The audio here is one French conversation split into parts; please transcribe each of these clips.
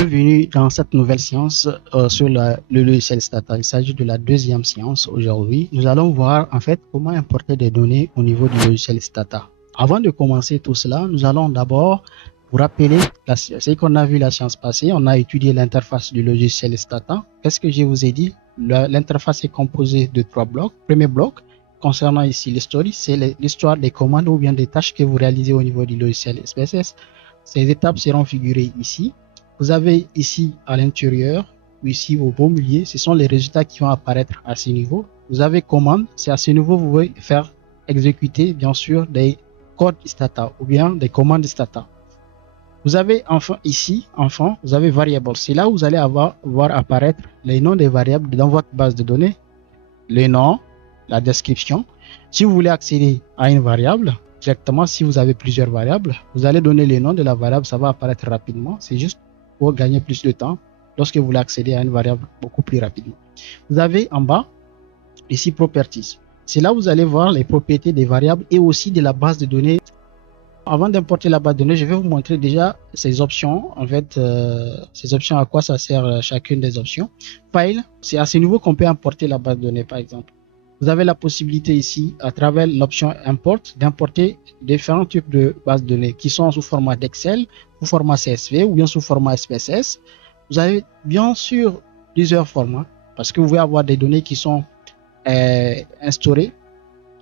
Bienvenue dans cette nouvelle séance sur le logiciel Stata. Il s'agit de la deuxième séance aujourd'hui. Nous allons voir en fait comment importer des données au niveau du logiciel Stata. Avant de commencer tout cela, nous allons d'abord vous rappeler ce qu'on a vu la séance passée. On a étudié l'interface du logiciel Stata. Qu'est-ce que je vous ai dit? L'interface est composée de 3 blocs. Premier bloc, concernant ici l'historique, c'est l'histoire des commandes ou bien des tâches que vous réalisez au niveau du logiciel SPSS. Ces étapes seront figurées ici. Vous avez ici à l'intérieur, ici au beau milieu, ce sont les résultats qui vont apparaître à ce niveau. Vous avez commande, c'est à ce niveau vous pouvez faire exécuter bien sûr des codes Stata ou bien des commandes Stata. Vous avez enfin ici, vous avez variable. C'est là où vous allez voir apparaître les noms des variables dans votre base de données, le nom, la description. Si vous voulez accéder à une variable, directement si vous avez plusieurs variables, vous allez donner le nom de la variable, ça va apparaître rapidement. C'est juste pour gagner plus de temps lorsque vous voulez accéder à une variable beaucoup plus rapidement. Vous avez en bas ici Properties. C'est là où vous allez voir les propriétés des variables et aussi de la base de données. Avant d'importer la base de données, je vais vous montrer déjà ces options. En fait, ces options, à quoi ça sert chacune des options. File, c'est à ce niveau qu'on peut importer la base de données par exemple. Vous avez la possibilité ici, à travers l'option Import, d'importer différents types de bases de données qui sont sous format d'Excel, sous format CSV ou bien sous format SPSS. Vous avez bien sûr plusieurs formats parce que vous pouvez avoir des données qui sont instaurées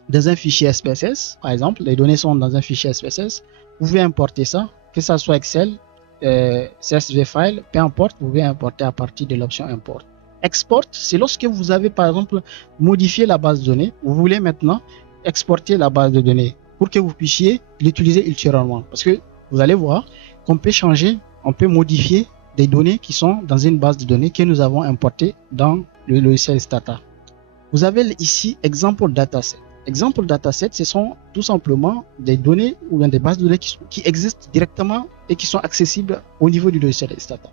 dans un fichier SPSS. Par exemple, les données sont dans un fichier SPSS. Vous pouvez importer ça, que ça soit Excel, CSV file, peu importe, vous pouvez importer à partir de l'option Import. Export, c'est lorsque vous avez par exemple modifié la base de données, vous voulez maintenant exporter la base de données pour que vous puissiez l'utiliser ultérieurement. Parce que vous allez voir qu'on peut changer, on peut modifier des données qui sont dans une base de données que nous avons importée dans le logiciel Stata. Vous avez ici Example Dataset. Example Dataset, ce sont tout simplement des données ou bien des bases de données qui existent directement et qui sont accessibles au niveau du logiciel Stata.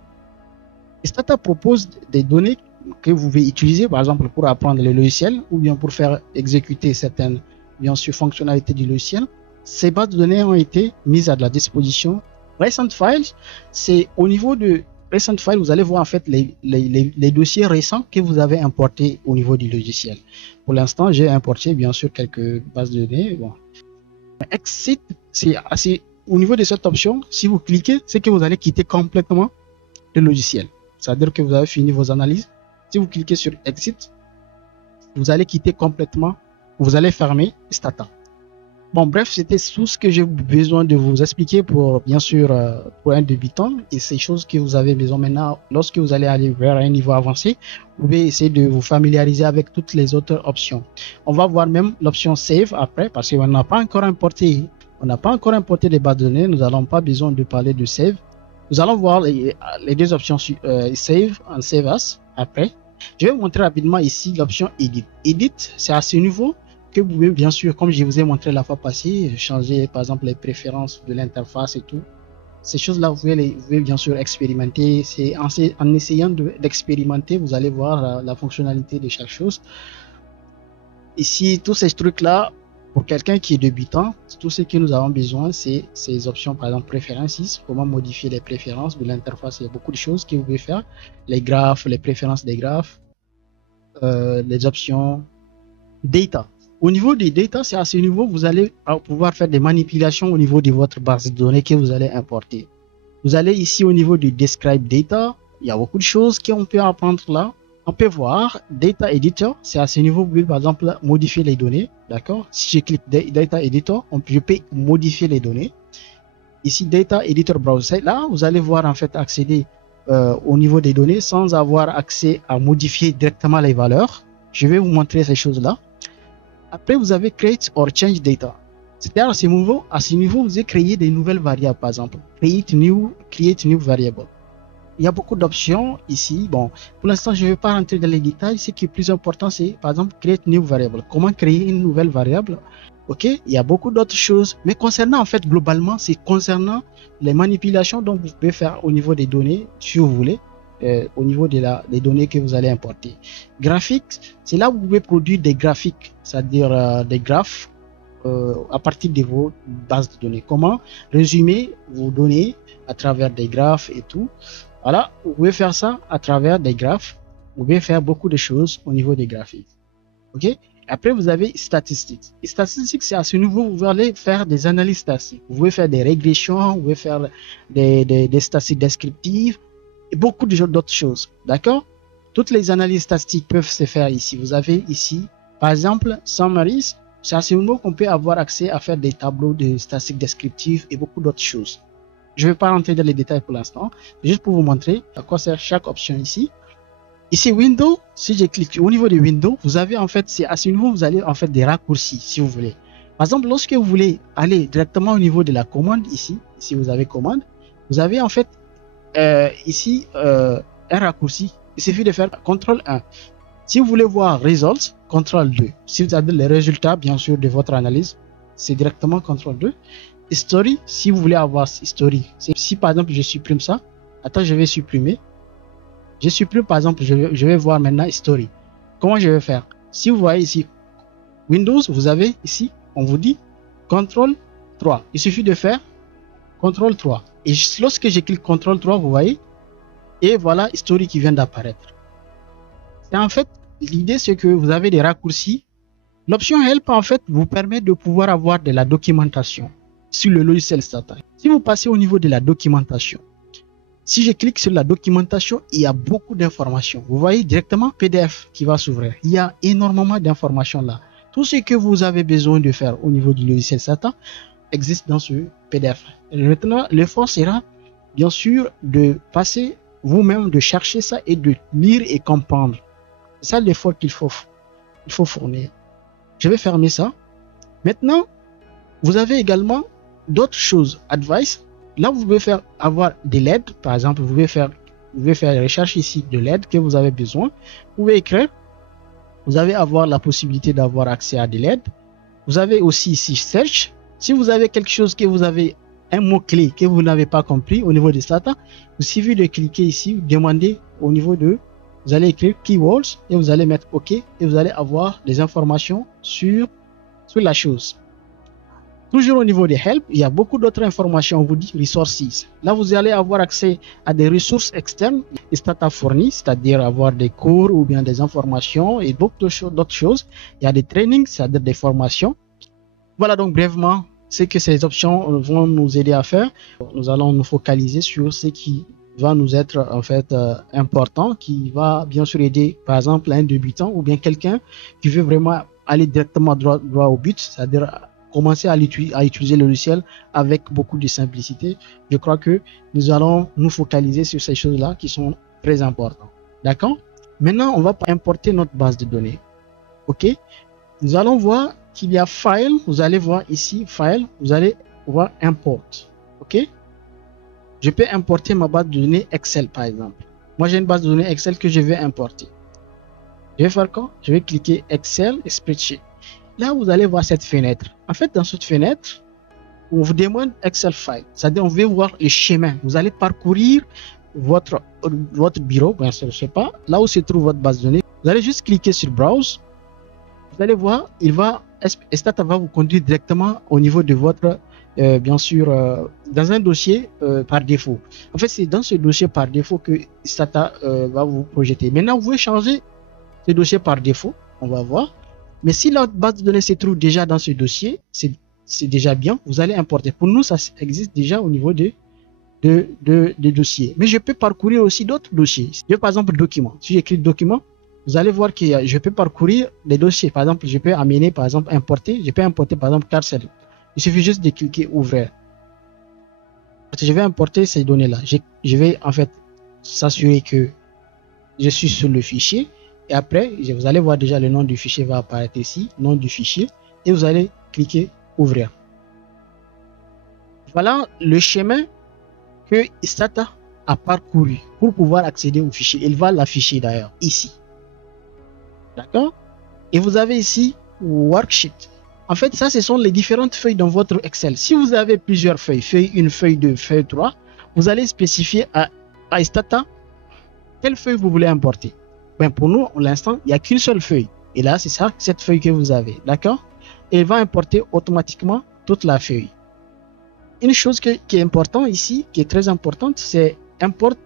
Stata propose des données que vous pouvez utiliser par exemple pour apprendre le logiciel ou bien pour faire exécuter certaines bien sûr fonctionnalités du logiciel. Ces bases de données ont été mises à la disposition. Recent Files, c'est au niveau de Recent Files, vous allez voir en fait les dossiers récents que vous avez importés au niveau du logiciel. Pour l'instant, j'ai importé bien sûr quelques bases de données. Bon. Exit, c'est assez au niveau de cette option, si vous cliquez, c'est que vous allez quitter complètement le logiciel. C'est-à-dire que vous avez fini vos analyses. Si vous cliquez sur Exit, vous allez quitter complètement, vous allez fermer Stata. Bon, bref, c'était tout ce que j'ai besoin de vous expliquer pour, bien sûr, pour un débutant. Et ces choses que vous avez besoin maintenant, lorsque vous allez aller vers un niveau avancé, vous pouvez essayer de vous familiariser avec toutes les autres options. On va voir même l'option Save après, parce qu'on n'a pas encore importé, des bases de données. Nous n'avons pas besoin de parler de Save. Nous allons voir les deux options Save and Save As après. Je vais vous montrer rapidement ici l'option Edit. Edit, c'est à ce niveau que vous pouvez bien sûr, comme je vous ai montré la fois passée, changer par exemple les préférences de l'interface et tout. Ces choses-là, vous pouvez bien sûr expérimenter. C'est en essayant d'expérimenter, vous allez voir la fonctionnalité de chaque chose. Ici, tous ces trucs-là, pour quelqu'un qui est débutant, tout ce que nous avons besoin, c'est ces options, par exemple, préférences, comment modifier les préférences de l'interface. Il y a beaucoup de choses que vous pouvez faire. Les graphes, les préférences des graphes, les options data. Au niveau des data, c'est à ce niveau que vous allez pouvoir faire des manipulations au niveau de votre base de données que vous allez importer. Vous allez ici au niveau du Describe Data. Il y a beaucoup de choses qu'on peut apprendre là. On peut voir Data Editor, c'est à ce niveau que vous pouvez par exemple modifier les données, d'accord? Si je clique Data Editor, je peux modifier les données. Ici Data Editor Browser, là vous allez voir en fait accéder au niveau des données sans avoir accès à modifier directement les valeurs. Je vais vous montrer ces choses-là. Après vous avez Create or Change Data. C'est-à-dire à ce niveau vous avez créé des nouvelles variables par exemple. Create new variable. Il y a beaucoup d'options ici. Bon, pour l'instant, je ne vais pas rentrer dans les détails. Ce qui est plus important, c'est par exemple create new variable. Comment créer une nouvelle variable? Ok, il y a beaucoup d'autres choses. Mais concernant en fait globalement, c'est concernant les manipulations dont vous pouvez faire au niveau des données, si vous voulez, au niveau des données que vous allez importer. Graphiques, c'est là où vous pouvez produire des graphiques, c'est-à-dire des graphes à partir de vos bases de données. Comment résumer vos données à travers des graphes et tout. Voilà, vous pouvez faire ça à travers des graphes. Vous pouvez faire beaucoup de choses au niveau des graphiques. OK? Après, vous avez statistiques. Et statistiques, c'est à ce niveau, vous allez faire des analyses statistiques. Vous pouvez faire des régressions, vous pouvez faire des statistiques descriptives et beaucoup d'autres choses. D'accord? Toutes les analyses statistiques peuvent se faire ici. Vous avez ici, par exemple, summaries. C'est à ce niveau qu'on peut avoir accès à faire des tableaux de statistiques descriptives et beaucoup d'autres choses. Je ne vais pas rentrer dans les détails pour l'instant, juste pour vous montrer à quoi sert chaque option ici. Ici, Windows, si je clique au niveau de Windows, vous avez en fait, c'est à ce niveau, vous allez en fait des raccourcis si vous voulez. Par exemple, lorsque vous voulez aller directement au niveau de la commande, ici vous avez commande, vous avez en fait ici un raccourci. Il suffit de faire CTRL 1. Si vous voulez voir Results, CTRL 2. Si vous avez les résultats, bien sûr, de votre analyse, c'est directement CTRL 2. History, si vous voulez avoir History, si par exemple je supprime ça, attends, je vais supprimer. Je supprime par exemple, je vais voir maintenant History. Comment je vais faire? Si vous voyez ici Windows, vous avez ici, on vous dit CTRL 3. Il suffit de faire CTRL 3. Et lorsque je clique CTRL 3, vous voyez, et voilà History qui vient d'apparaître. Et en fait, l'idée c'est que vous avez des raccourcis. L'option Help en fait vous permet de pouvoir avoir de la documentation sur le logiciel Stata. Si vous passez au niveau de la documentation, si je clique sur la documentation, il y a beaucoup d'informations. Vous voyez directement PDF qui va s'ouvrir. Il y a énormément d'informations là. Tout ce que vous avez besoin de faire au niveau du logiciel Stata existe dans ce PDF. Et maintenant, l'effort sera bien sûr de passer vous-même, de chercher ça et de lire et comprendre. C'est ça l'effort qu'il faut fournir. Je vais fermer ça. Maintenant, vous avez également d'autres choses. Advice. Là, vous pouvez avoir des LED. Par exemple, vous pouvez faire la recherche ici de LED que vous avez besoin. Vous pouvez écrire. Vous allez avoir la possibilité d'avoir accès à des LED. Vous avez aussi ici Search. Si vous avez quelque chose que vous avez un mot-clé que vous n'avez pas compris au niveau de Stata, il suffit de cliquer ici, demander au niveau de, vous allez écrire Keywords et vous allez mettre OK et vous allez avoir des informations sur la chose. Toujours au niveau des help, il y a beaucoup d'autres informations. On vous dit resources. Là, vous allez avoir accès à des ressources externes et Stata fournit, c'est-à-dire avoir des cours ou bien des informations et beaucoup d'autres choses. Il y a des trainings, c'est-à-dire des formations. Voilà donc brièvement ce que ces options vont nous aider à faire. Nous allons nous focaliser sur ce qui va nous être en fait important, qui va bien sûr aider par exemple un débutant ou bien quelqu'un qui veut vraiment aller directement droit au but, c'est-à-dire commencer à utiliser le logiciel avec beaucoup de simplicité. Je crois que nous allons nous focaliser sur ces choses-là qui sont très importantes. D'accord? Maintenant, on va importer notre base de données. OK? Nous allons voir qu'il y a File. Vous allez voir ici File. Vous allez voir Import. OK? Je peux importer ma base de données Excel par exemple. Moi, j'ai une base de données Excel que je vais importer. Je vais faire quoi? Je vais cliquer Excel et Spreadsheet. Là, vous allez voir cette fenêtre. En fait, dans cette fenêtre, on vous demande Excel File. C'est-à-dire, on veut voir le chemin. Vous allez parcourir votre bureau, bien sûr, je sais pas, là où se trouve votre base de données. Vous allez juste cliquer sur Browse. Vous allez voir, Stata va vous conduire directement au niveau de votre, bien sûr, dans un dossier par défaut. En fait, c'est dans ce dossier par défaut que Stata va vous projeter. Maintenant, vous pouvez changer ce dossier par défaut. On va voir. Mais si la base de données se trouve déjà dans ce dossier, c'est déjà bien. Vous allez importer. Pour nous, ça existe déjà au niveau des dossiers. Mais je peux parcourir aussi d'autres dossiers. Je vais par exemple document. Si j'écris document, vous allez voir que je peux parcourir des dossiers. Par exemple, je peux amener, par exemple, importer. Je peux importer, par exemple, Carcel. Il suffit juste de cliquer ouvrir. Je vais importer ces données-là. Je vais en fait s'assurer que je suis sur le fichier. Et après, vous allez voir déjà le nom du fichier va apparaître ici, nom du fichier, et vous allez cliquer ouvrir. Voilà le chemin que Stata a parcouru pour pouvoir accéder au fichier. Il va l'afficher d'ailleurs ici. D'accord? Et vous avez ici Worksheet. En fait, ça, ce sont les différentes feuilles dans votre Excel. Si vous avez plusieurs feuilles, feuille 1, feuille 2, feuille 3, vous allez spécifier à Stata quelle feuille vous voulez importer. Ben pour nous, pour l'instant, il n'y a qu'une seule feuille. Et là, c'est ça, cette feuille que vous avez. D'accord? Et il va importer automatiquement toute la feuille. Une chose qui est importante ici, qui est très importante, c'est import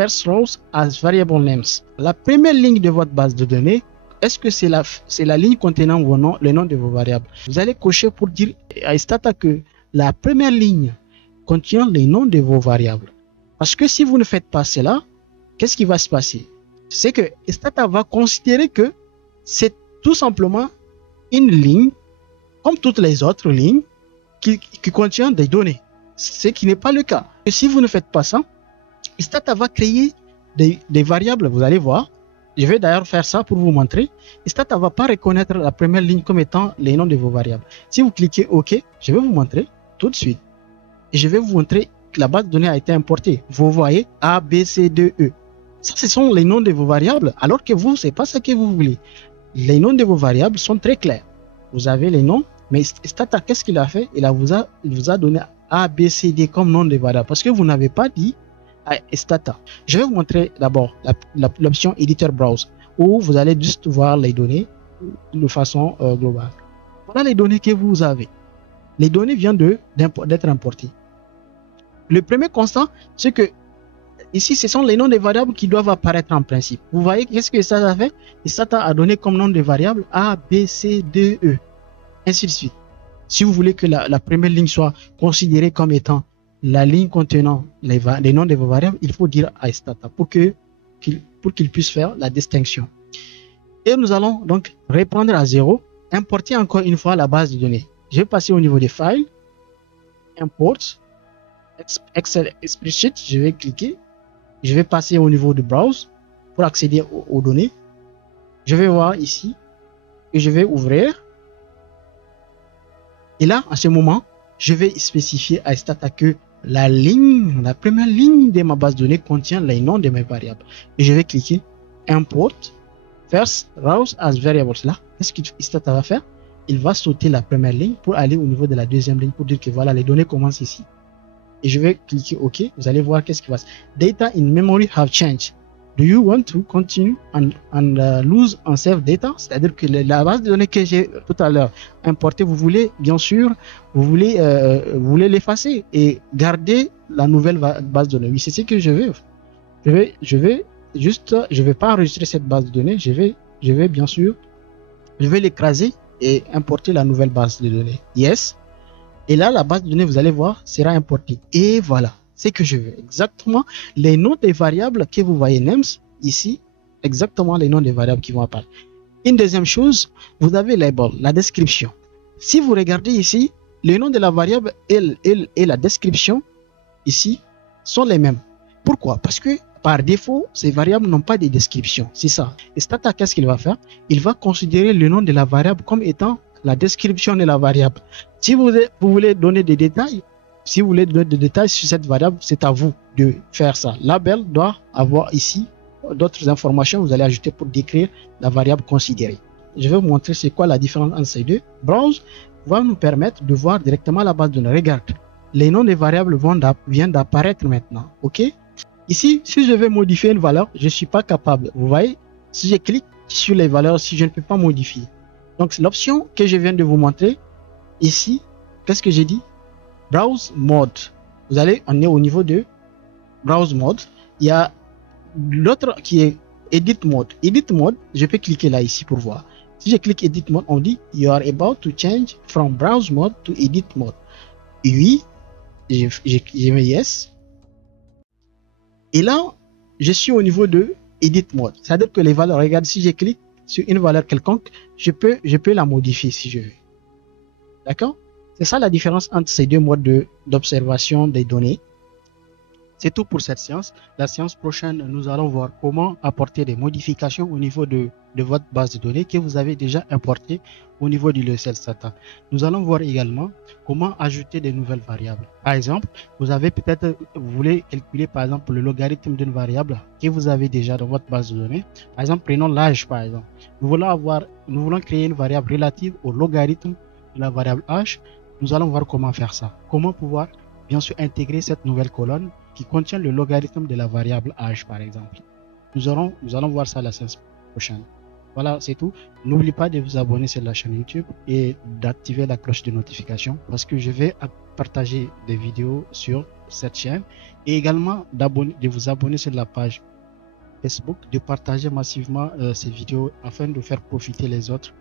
first rows as variable names. La première ligne de votre base de données, est-ce que c'est la ligne contenant vos noms, le nom de vos variables? Vous allez cocher pour dire à Stata que la première ligne contient les noms de vos variables. Parce que si vous ne faites pas cela, qu'est-ce qui va se passer? C'est que Stata va considérer que c'est tout simplement une ligne, comme toutes les autres lignes, qui contient des données. Ce qui n'est pas le cas. Et si vous ne faites pas ça, Stata va créer des variables, vous allez voir. Je vais d'ailleurs faire ça pour vous montrer. Stata ne va pas reconnaître la première ligne comme étant les noms de vos variables. Si vous cliquez OK, je vais vous montrer tout de suite. Et je vais vous montrer que la base de données a été importée. Vous voyez A, B, C, D, E. Ça, ce sont les noms de vos variables, alors que vous, ce n'est pas ce que vous voulez. Les noms de vos variables sont très clairs. Vous avez les noms, mais Stata, qu'est-ce qu'il a fait? Il vous a donné A, B, C, D comme nom de variables, parce que vous n'avez pas dit à Stata. Je vais vous montrer d'abord l'option Editor Browse, où vous allez juste voir les données de façon globale. Voilà les données que vous avez. Les données viennent d'être importées. Le premier constat, c'est que ici, ce sont les noms des variables qui doivent apparaître en principe. Vous voyez qu'est-ce que Stata a fait? Stata a donné comme nom de variable A, B, C, D, E, ainsi de suite. Si vous voulez que la première ligne soit considérée comme étant la ligne contenant les noms de vos variables, il faut dire à Stata pour qu'il puisse faire la distinction. Et nous allons donc reprendre à 0, importer encore une fois la base de données. Je vais passer au niveau des files, import, Excel spreadsheet, je vais cliquer. Je vais passer au niveau de browse pour accéder aux données. Je vais voir ici et je vais ouvrir. Et là, à ce moment, je vais spécifier à Stata que la première ligne de ma base de données contient les noms de mes variables. Et je vais cliquer import first rows as variables. Là, qu'est-ce que Stata va faire? Il va sauter la première ligne pour aller au niveau de la deuxième ligne pour dire que voilà, les données commencent ici. Et je vais cliquer OK. Vous allez voir qu'est-ce qui va se passer. Data in memory have changed. Do you want to continue and lose and save data? C'est-à-dire que la base de données que j'ai tout à l'heure importée, vous voulez bien sûr, vous voulez l'effacer et garder la nouvelle base de données. Oui, c'est ce que je veux. Je vais pas enregistrer cette base de données. Je vais bien sûr, je vais l'écraser et importer la nouvelle base de données. Yes. Et là, la base de données, vous allez voir, sera importée. Et voilà, c'est que je veux. Exactement les noms des variables que vous voyez names ici, exactement les noms des variables qui vont apparaître. Une deuxième chose, vous avez label, la description. Si vous regardez ici, le nom de la variable et la description ici sont les mêmes. Pourquoi? Parce que par défaut, ces variables n'ont pas de description. C'est ça. Et Stata, qu'est-ce qu'il va faire? Il va considérer le nom de la variable comme étant la description de la variable. Si vous voulez donner des détails, sur cette variable, c'est à vous de faire ça. Label doit avoir ici d'autres informations que vous allez ajouter pour décrire la variable considérée. Je vais vous montrer c'est quoi la différence entre ces deux. Browse va nous permettre de voir directement la base de données. Regarde, les noms des variables viennent d'apparaître maintenant. OK? Ici, si je vais modifier une valeur, je ne suis pas capable. Vous voyez, si je clique sur les valeurs, si je ne peux pas modifier. Donc, l'option que je viens de vous montrer, ici, qu'est-ce que j'ai dit? Browse Mode. On est au niveau de Browse Mode. Il y a l'autre qui est Edit Mode. Edit Mode, je peux cliquer là, ici, pour voir. Si je clique Edit Mode, on dit You are about to change from Browse Mode to Edit Mode. Et oui, je mets Yes. Et là, je suis au niveau de Edit Mode. C'est-à-dire que les valeurs, regarde, si je clique sur une valeur quelconque, je peux la modifier si je veux. D'accord? C'est ça la différence entre ces deux modes d'observation des données. C'est tout pour cette séance. La séance prochaine, nous allons voir comment apporter des modifications au niveau de votre base de données que vous avez déjà importée au niveau du logiciel Stata. Nous allons voir également comment ajouter des nouvelles variables. Par exemple, vous voulez calculer par exemple le logarithme d'une variable que vous avez déjà dans votre base de données. Par exemple, prenons l'âge par exemple. Nous voulons créer une variable relative au logarithme de la variable âge. Nous allons voir comment faire ça. Comment pouvoir bien sûr intégrer cette nouvelle colonne qui contient le logarithme de la variable âge par exemple. Nous allons voir ça la séance prochaine. Voilà, c'est tout. N'oublie pas de vous abonner sur la chaîne YouTube et d'activer la cloche de notification parce que je vais partager des vidéos sur cette chaîne et également de vous abonner sur la page Facebook, de partager massivement ces vidéos afin de faire profiter les autres.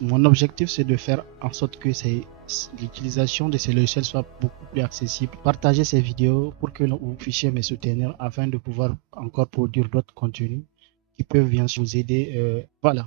Mon objectif, c'est de faire en sorte que l'utilisation de ces logiciels soit beaucoup plus accessible. Partagez ces vidéos pour que vous puissiez me soutenir afin de pouvoir encore produire d'autres contenus qui peuvent bien sûr vous aider. Voilà.